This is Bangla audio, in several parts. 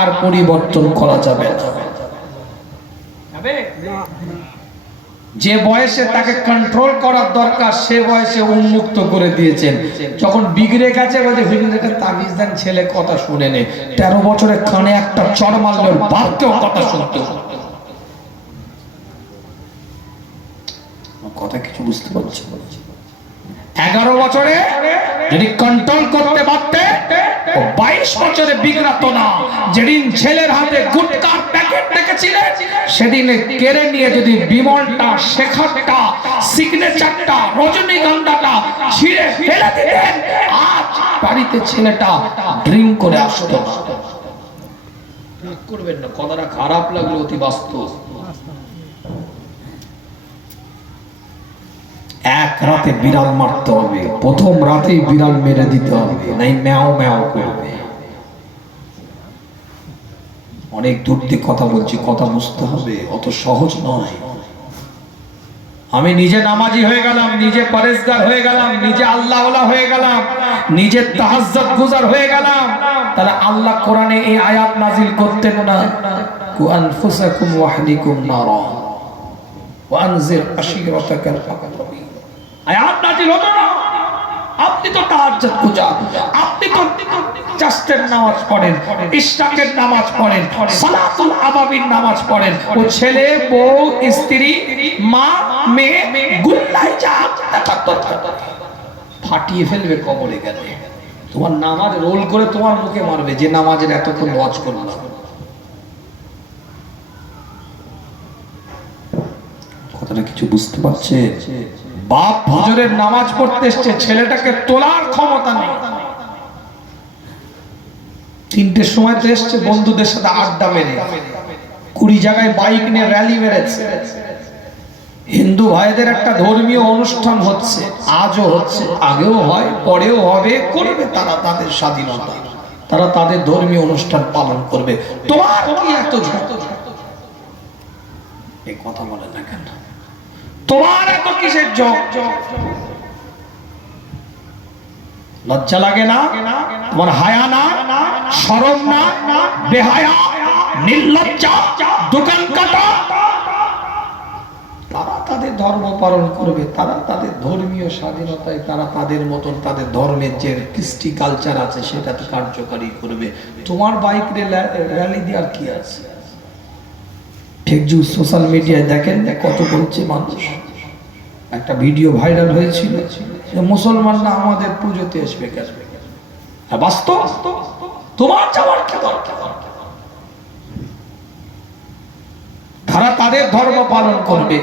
আর পরিবর্তন করা যাবে যে বয়সে তাকে কন্ট্রোল করার দরকার সে বয়সে উন্মুক্ত করে দিয়েছেন। যখন বিগড়ে গেছে বলছে হুজুরকে তাবিজ দেন ছেলে কথা শুনে নে। তেরো বছরে কানে একটা চড় মারলে বাপকেও কথা শুনতে। কথা কিছু বুঝতে পারছি এগারো বছরে যদি কন্ট্রোল করতে পারতে বাইশ বছরে বিগড়াতো না। যেদিন ছেলের হাতে গুটকার প্যাকেট দেখেছিলেন সেদিন কেড়ে নিয়ে যদি বিমলটা, শেখারটা সিগনেচারটা রজনীগন্ধাটা ছিঁড়ে ফেলে দিতেন, আজ বাড়িতে ছেলেটা ড্রিঙ্ক করে আসতো। করবেন না, কথাটা খারাপ লাগল অতি বাস্তব। এক রাতে বিড়াল মারতে হবে। প্রথম রাতেই বিড়াল মেরে দিতে হবে, নাই ম্যাও ম্যাও করবে অনেক দূর দিয়ে কথা বলছি, কথা বুঝতে হবে, অত সহজ নয়। আমি নিজে নামাজি হয়ে গেলাম, নিজে পরেশগার হয়ে গেলাম, নিজে আল্লাহ হয়ে গেলাম, নিজে তাহাজ্জুদ গুজার হয়ে গেলাম। তাহলে আল্লাহ কোরআনে এই আয়াত নাজিল করতেন না? কু আনফুসাকুম ওয়াহলিকুম নারা ওয়ানজির আশিরাতাকাল আকরাবিন আপনি তো আপনি নামাজ পড়েন নামাজ পড়েন নামাজ পড়েন। ছেলে স্ত্রী, মা, মেয়ে যা ফাটিয়ে ফেলবে কবরে গেলে। তোমার নামাজ রোল করে তোমার মুখে মারবে, যে নামাজের এতক্ষণ ওয়াজ করলাম কথাটা কিছু বুঝতে পারছে? বাপ ফজরের নামাজ পড়তে এসছে, ছেলেটাকে তোলার ক্ষমতা নেই। তিনটের সময় তো এসছে, বন্ধুদের সাথে আড্ডা মেরে। কুড়ি জায়গায় বাইক নিয়ে র্যালি মেরেছে। হিন্দু ভাইদের একটা ধর্মীয় অনুষ্ঠান হচ্ছে, আজও হচ্ছে। আগেও হয়, পরেও হবে, করবে তারা তাদের স্বাধীনতা। তারা তাদের ধর্মীয় অনুষ্ঠান পালন করবে। তোমার কি এত এই কথা বলে না কেন? তোমার কিসের লজ্জা লাগে না? তোমার হায়া না? শরম না? বেহায়া? নির্লজ্জা? দোকান কাটা? তারা তাদের ধর্ম পালন করবে, তারা তাদের ধর্মীয় স্বাধীনতায়, তারা তাদের মতন তাদের ধর্মের যে কৃষ্টি কালচার আছে সেটাতে কার্যকারী করবে। তোমার বাইক র্যালি দেওয়ার কি আছে? ফেকজু সোশ্যাল মিডিয়ায় দেখেন কত বলছে মানুষ। একটা ভিডিও ভাইরাল হয়েছিল মুসলমানরা আমাদের পুজোতে আসবে বাস্তব? তোমার যাওয়ার দরকার? তারা তাদের ধর্ম পালন করবে,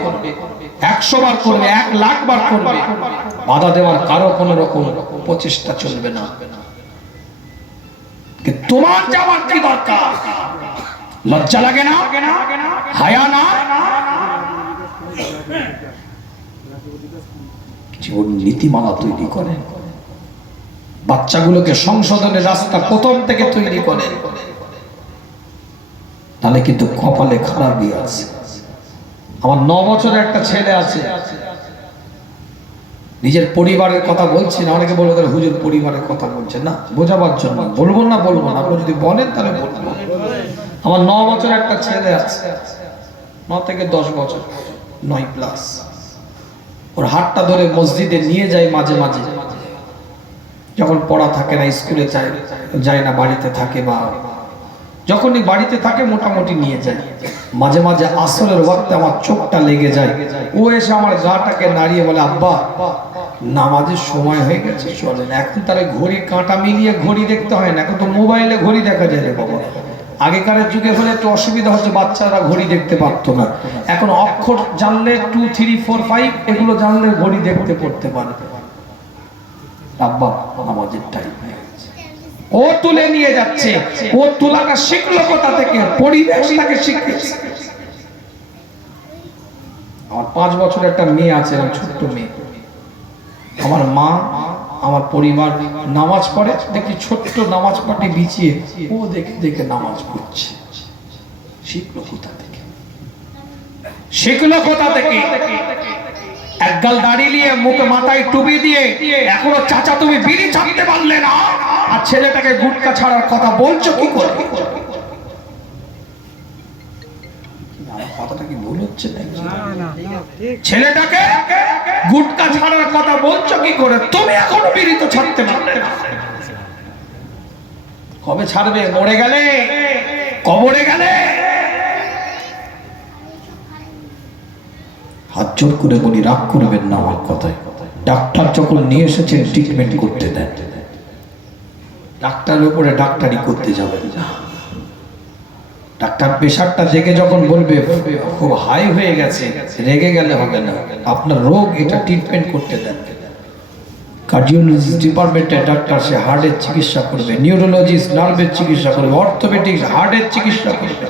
একশো বার করবে, এক লাখ বার করবে। বাধা দেওয়ার কারও কোন রকম প্রচেষ্টা চলবে না। তোমার যাওয়ার কি দরকার? লজ্জা লাগে না? হায়া না? জীবন নীতিমালা তৈরি করেন। বাচ্চাগুলোকে সংশোধনের রাস্তা প্রথম থেকে তৈরি করেন। তাহলে কিন্তু কপালে খারাপই আছে। আমার ন বছরের একটা ছেলে আছে। নিজের পরিবারের কথা বলছি না, অনেকে বলব হুজুর পরিবারের কথা বলছেন না? বোঝাবার জন্য। বলব না বলব না। আপনি যদি বলেন, তাহলে বলব। আমার ন বছর একটা ছেলে আছে। ন থেকে দশ বছর, নয় প্লাস ওর হাতটা ধরে মসজিদে নিয়ে যায় মাঝে মাঝে। যখন পড়া থাকে না, স্কুলে যায় যায় না, বাড়িতে থাকে বা যখনই বাড়িতে থাকে, মোটামুটি নিয়ে যায়। মাঝে মাঝে আসরের ওয়াক্তে আমার চোখটা লেগে যায়। ও এসে আমার গাটাকে নাড়িয়ে বলে, আব্বা, নামাজের সময় হয়ে গেছে, চলেন। এখন তাহলে ঘড়ি কাঁটা মিলিয়ে ঘড়ি দেখতে হয় না, এখন তো মোবাইলে ঘড়ি দেখা যায় রে বাবা। আগেকারের যুগে হলে একটু অসুবিধা হচ্ছে বাচ্চারা ঘড়ি দেখতে পারতো না। এখন অক্ষর জানলে টু থ্রি ফোর ফাইভ এগুলো জানলে ঘড়ি দেখতে পড়তে পারে। ও তুলে নিয়ে যাচ্ছে, ও তোলাটা শিখলো কোথা থেকে? পরিবেশ তাকে শিখেছে আমার পাঁচ বছর একটা মেয়ে আছে ছোট্ট মেয়ে। আমার মা আমার পরিবার নামাজ পড়ে, দেখি ছোট্ট নামাজ পাটি বিছিয়ে, ও দেখে দেখে নামাজ পড়ছে। শিখলো কোথা থেকে? শিখলো কোথা থেকে? একগাল দাঁড়িয়ে নিয়ে মুখে মাথায় টুপি দিয়ে, এখনও চাচা তুমি বিড়ি ছাড়তে পারলে না। আর ছেলেটাকে গুটকা ছাড়ার কথা বলছো কি করে? কথাটা কি ভুল হচ্ছে ছেলেটাকে গুটকা ছাড়ার কথা বলছো কি করে? তুমি এখনও ছাড়তে পারলে কবে ছাড়বে? মরে গেলে? কবরে গেলে? হাত জোর করে বলি রাগ করবেন না আমার কথায়। ডাক্তার যখন নিয়ে এসেছেন ট্রিটমেন্ট করতে দেন। ডাক্তারের উপরে ডাক্তারি করতে যাবেন না। ডাক্তার প্রেশারটা দেখে যখন বলবে, খুব হাই হয়ে গেছে, রেগে গেলে হবে না। আপনার রোগ এটা ট্রিটমেন্ট করতে দেন। কার্ডিওলজিস্ট ডিপার্টমেন্টের ডাক্তার সে হার্টের চিকিৎসা করবে নিউরোলজিস্ট নার্ভের চিকিৎসা করবে অর্থোপেডিক্স হার্টের চিকিৎসা করবে।